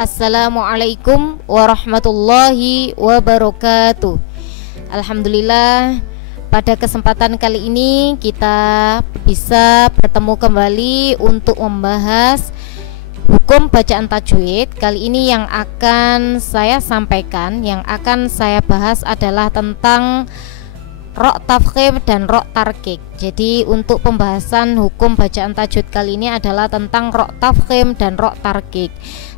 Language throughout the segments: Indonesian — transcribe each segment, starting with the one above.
Assalamualaikum warahmatullahi wabarakatuh. Alhamdulillah, pada kesempatan kali ini kita bisa bertemu kembali untuk membahas hukum bacaan tajwid. Kali ini yang akan saya sampaikan, yang akan saya bahas adalah tentang ro' tafkhim dan ro' tarkik. Jadi untuk pembahasan hukum bacaan tajwid kali ini adalah tentang ro' tafkhim dan ro' tarkik.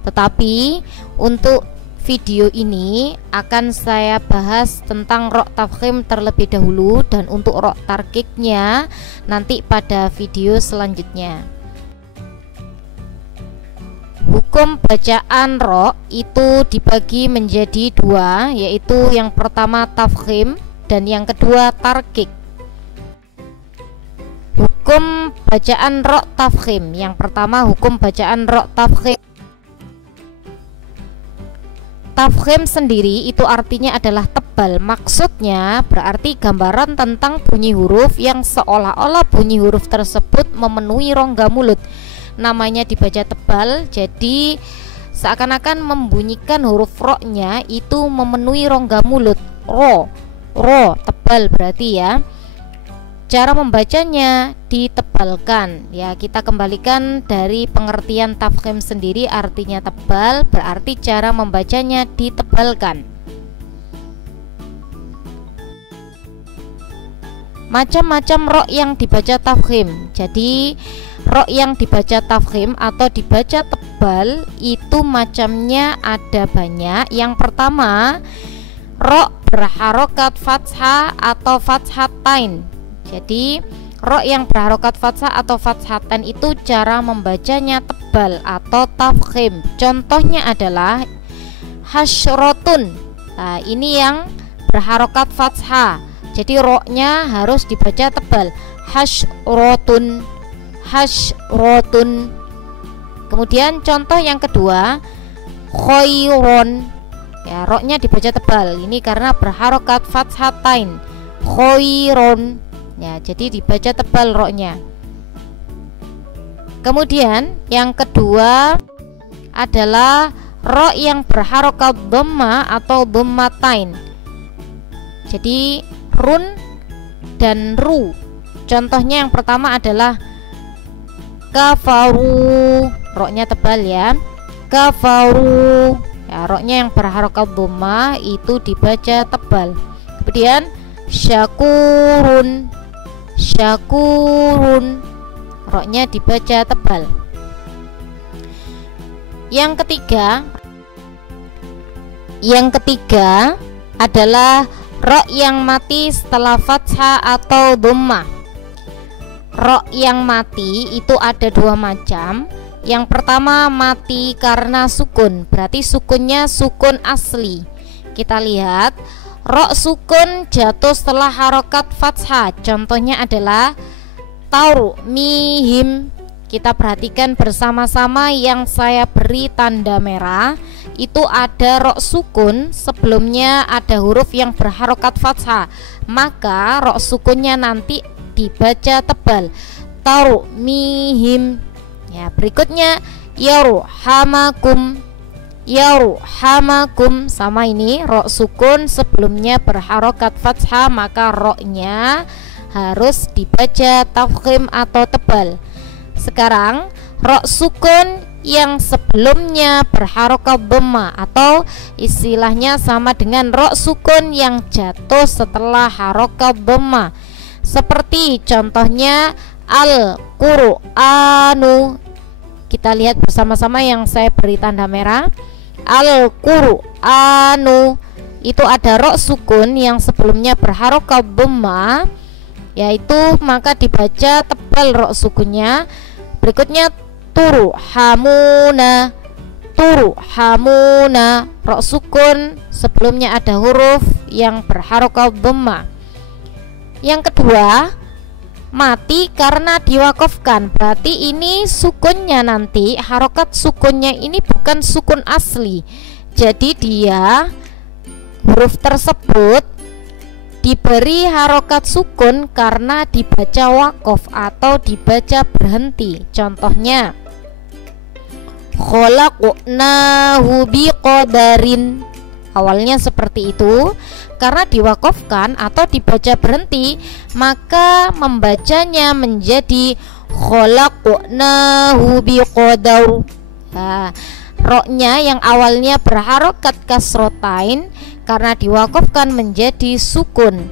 Tetapi untuk video ini akan saya bahas tentang ro' tafkhim terlebih dahulu, dan untuk ro' tarkiknya nanti pada video selanjutnya. Hukum bacaan ro' itu dibagi menjadi dua, yaitu yang pertama tafkhim dan yang kedua tarkik. Hukum bacaan ro' tafkhim, yang pertama hukum bacaan ro' tafkhim. Tafkhim sendiri itu artinya adalah tebal. Maksudnya berarti gambaran tentang bunyi huruf yang seolah-olah bunyi huruf tersebut memenuhi rongga mulut. Namanya dibaca tebal, jadi seakan-akan membunyikan huruf ro-nya itu memenuhi rongga mulut. Ro, tebal berarti ya. Cara membacanya ditebalkan. Ya, kita kembalikan dari pengertian tafkhim sendiri, artinya tebal, berarti cara membacanya ditebalkan. Macam-macam ro' yang dibaca tafkhim. Jadi ro' yang dibaca tafkhim atau dibaca tebal itu macamnya ada banyak. Yang pertama, ro' berharokat fathah atau fathatain. Jadi ro' yang berharokat fathah atau fathatain itu cara membacanya tebal atau tafkhim. Contohnya adalah hasyrotun. Nah, ini yang berharokat fathah, jadi ro-nya harus dibaca tebal. Hasyrotun, hasyrotun. Kemudian contoh yang kedua, khairon. Ya, ro-nya dibaca tebal. Ini karena berharokat fathatain. Khairon. Ya, jadi dibaca tebal ro-nya. Kemudian yang kedua adalah ro' yang berharokat dhamma atau dhammatain. Jadi run dan ru. Contohnya yang pertama adalah kafaru. Ro-nya tebal ya. Kafaru. Ya, ro-nya yang berharokat dhamma itu dibaca tebal. Kemudian syakurun. Syakurun, ro-nya dibaca tebal. Yang ketiga adalah ro' yang mati setelah fathah atau dhammah. Ro' yang mati itu ada dua macam. Yang pertama mati karena sukun, berarti sukunnya sukun asli. Kita lihat ro' sukun jatuh setelah harokat fathah. Contohnya adalah taur, mihim. Kita perhatikan bersama-sama yang saya beri tanda merah. Itu ada ro' sukun, sebelumnya ada huruf yang berharokat fathah, maka ro' sukunnya nanti dibaca tebal. Taur, mihim. Ya, berikutnya yarhamakum. Yarhamakum, sama ini ro' sukun sebelumnya berharokat fathah, maka ro-nya harus dibaca tafkhim atau tebal. Sekarang ro' sukun yang sebelumnya berharokat dhamma atau istilahnya sama dengan ro' sukun yang jatuh setelah harokat dhamma. Seperti contohnya al-Qur'anu. Kita lihat bersama-sama yang saya beri tanda merah. Al-Qur'anu itu ada ro' sukun yang sebelumnya berharokat dhamma, yaitu maka dibaca tebal ro' sukunnya. Berikutnya turhamuna. Turhamuna, ro' sukun sebelumnya ada huruf yang berharokat dhamma. Yang kedua, mati karena diwakafkan, berarti ini sukunnya nanti harokat sukunnya ini bukan sukun asli, jadi dia huruf tersebut diberi harokat sukun karena dibaca wakaf atau dibaca berhenti. Contohnya khalaqnahu biqadarin. Awalnya seperti itu. Karena diwakafkan atau dibaca berhenti, maka membacanya menjadi khalaqnahu biqadar. Nah, roknya yang awalnya berharokat kasrotain karena diwakafkan menjadi sukun,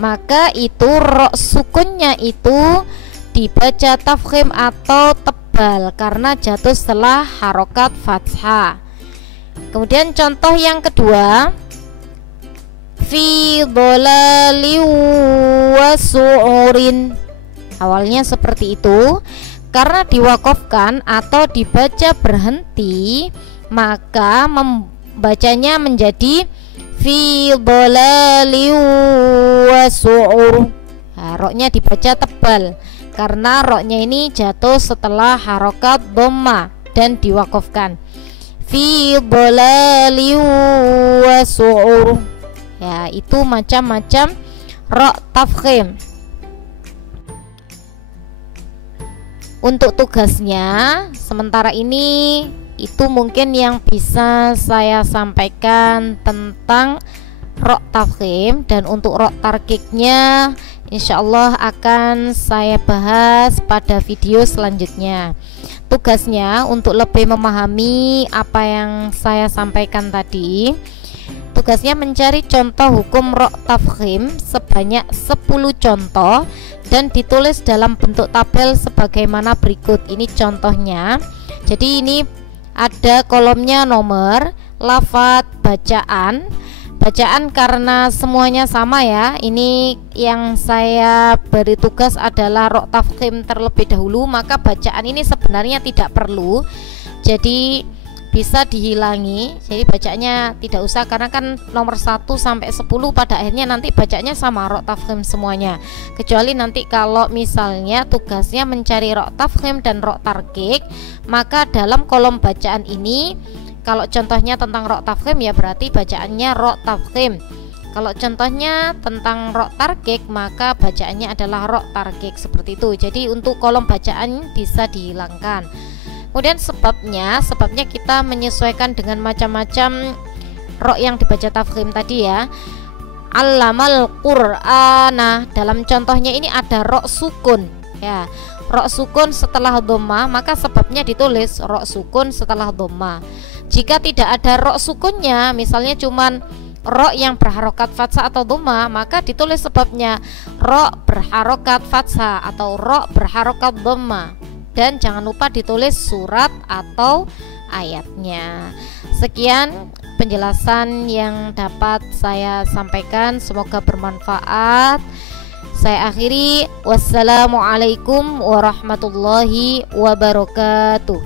maka itu rok sukunnya itu dibaca tafkhim atau tebal karena jatuh setelah harokat fathah. Kemudian contoh yang kedua, fi dhalali wa su'urin. Awalnya seperti itu. Karena diwakafkan atau dibaca berhenti, maka membacanya menjadi fi dhalali wa su'ur. Nah, roknya dibaca tebal karena roknya ini jatuh setelah harokat dhamma dan diwakafkan. Fi dhalali wa su'ur. Ya, itu macam-macam rok tafkhim. Untuk tugasnya sementara ini itu mungkin yang bisa saya sampaikan tentang rok tafkhim, dan untuk rok tarkiknya insyaallah akan saya bahas pada video selanjutnya. Tugasnya untuk lebih memahami apa yang saya sampaikan tadi, tugasnya mencari contoh hukum rok tafkhim sebanyak 10 contoh dan ditulis dalam bentuk tabel sebagaimana berikut. Ini contohnya. Jadi ini ada kolomnya nomor, lafadz, bacaan. Bacaan karena semuanya sama ya. Ini yang saya beri tugas adalah rok tafkhim terlebih dahulu, maka bacaan ini sebenarnya tidak perlu. Jadi bisa dihilangi, jadi bacanya tidak usah karena kan nomor 1 sampai 10 pada akhirnya nanti bacanya sama rok tafkhim semuanya, kecuali nanti kalau misalnya tugasnya mencari rok tafkhim dan rok tarkik, maka dalam kolom bacaan ini kalau contohnya tentang rok tafkhim ya berarti bacaannya rok tafkhim, kalau contohnya tentang rok tarkik maka bacaannya adalah rok tarkik, seperti itu. Jadi untuk kolom bacaan bisa dihilangkan. Kemudian sebabnya kita menyesuaikan dengan macam-macam rok yang dibaca tafkhim tadi ya. Allamal Qur'ana, dalam contohnya ini ada rok sukun ya. Rok sukun setelah dhamma, maka sebabnya ditulis rok sukun setelah dhamma. Jika tidak ada rok sukunnya, misalnya cuman rok yang berharokat fathah atau dhamma, maka ditulis sebabnya rok berharokat fathah atau rok berharokat dhamma. Dan jangan lupa ditulis surat atau ayatnya. Sekian penjelasan yang dapat saya sampaikan, semoga bermanfaat. Saya akhiri, wassalamualaikum warahmatullahi wabarakatuh.